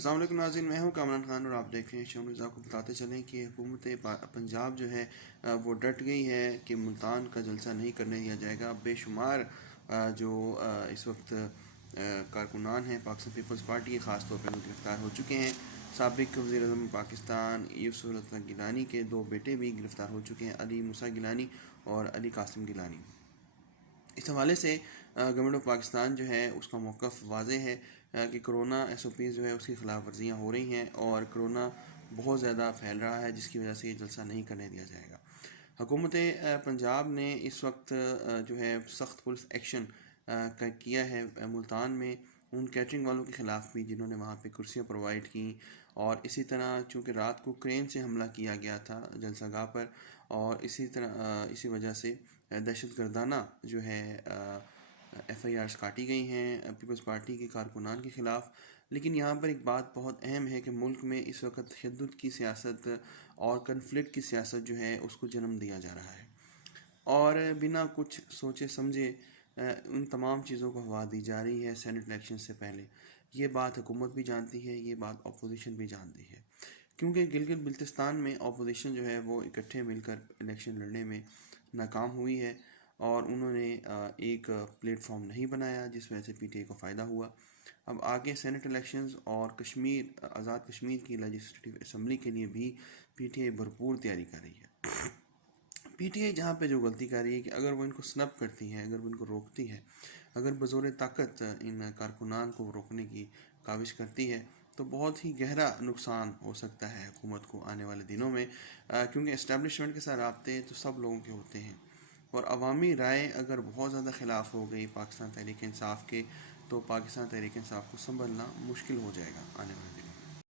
السلام علیکم ناظرین، میں ہوں کامران خان اور آپ دیکھ رہے ہیں شو نیوز۔ آپ کو بتاتے چلیں کہ حکومت پنجاب جو ہے وہ ڈٹ گئی ہے کہ ملتان کا جلسہ نہیں کرنے دیا جائے گا۔ بے شمار جو اس وقت کارکنان ہیں پاکستان پیپلز پارٹی کے، خاص طور پر گرفتار ہو چکے ہیں۔ سابق وزیر اعظم پاکستان یوسف رضا گیلانی کے 2 بیٹے بھی گرفتار ہو چکے ہیں، علی موسیٰ گیلانی اور علی قاسم گیلانی۔ اس حوالے سے گورنمنٹ آف پاکستان جو ہے اس کا موقف واضح ہے کہ کرونا SOPs جو ہے اس کی خلاف ورزیاں ہو رہی ہیں اور کرونا بہت زیادہ پھیل رہا ہے، جس کی وجہ سے یہ جلسہ نہیں کرنے دیا جائے گا۔ حکومت پنجاب نے اس وقت جو ہے سخت پولیس ایکشن کیا ہے ملتان میں ان کیٹرنگ والوں کے خلاف بھی جنہوں نے وہاں پہ کرسیاں پرووائڈ کیں، اور اسی طرح چونکہ رات کو کرین سے حملہ کیا گیا تھا جلسہ گاہ پر، اور اسی وجہ سے دہشت گردانہ جو ہے FIRs کاٹی گئی ہیں پیپلز پارٹی کے کارکنان کے خلاف۔ لیکن یہاں پر ایک بات بہت اہم ہے کہ ملک میں اس وقت تشدد کی سیاست اور کنفلکٹ کی سیاست جو ہے اس کو جنم دیا جا رہا ہے، اور بنا کچھ سوچے سمجھے ان تمام چیزوں کو ہوا دی جا رہی ہے سینٹ الیکشن سے پہلے۔ یہ بات حکومت بھی جانتی ہے، یہ بات اپوزیشن بھی جانتی ہے، کیونکہ گلگت بلتستان میں اپوزیشن جو ہے وہ اکٹھے مل کر الیکشن لڑنے میں ناکام ہوئی ہے، اور انہوں نے ایک پلیٹ فارم نہیں بنایا، جس وجہ سے PTI کو فائدہ ہوا۔ اب آگے سینٹ الیکشنز اور آزاد کشمیر کی لیجسلیٹو اسمبلی کے لیے بھی PTI بھرپور تیاری کر رہی ہے۔ PTI جہاں پہ جو غلطی کر رہی ہے کہ اگر وہ ان کو سنپ کرتی ہے، اگر وہ ان کو روکتی ہے، اگر بزور طاقت ان کارکنان کو روکنے کی کاوش کرتی ہے، تو بہت ہی گہرا نقصان ہو سکتا ہے حکومت کو آنے والے دنوں میں، کیونکہ اسٹیبلشمنٹ کے ساتھ رابطے تو سب لوگوں کے ہوتے ہیں، اور عوامی رائے اگر بہت زیادہ خلاف ہو گئی پاکستان تحریک انصاف کے، تو پاکستان تحریک انصاف کو سنبھلنا مشکل ہو جائے گا آنے والے دنوں۔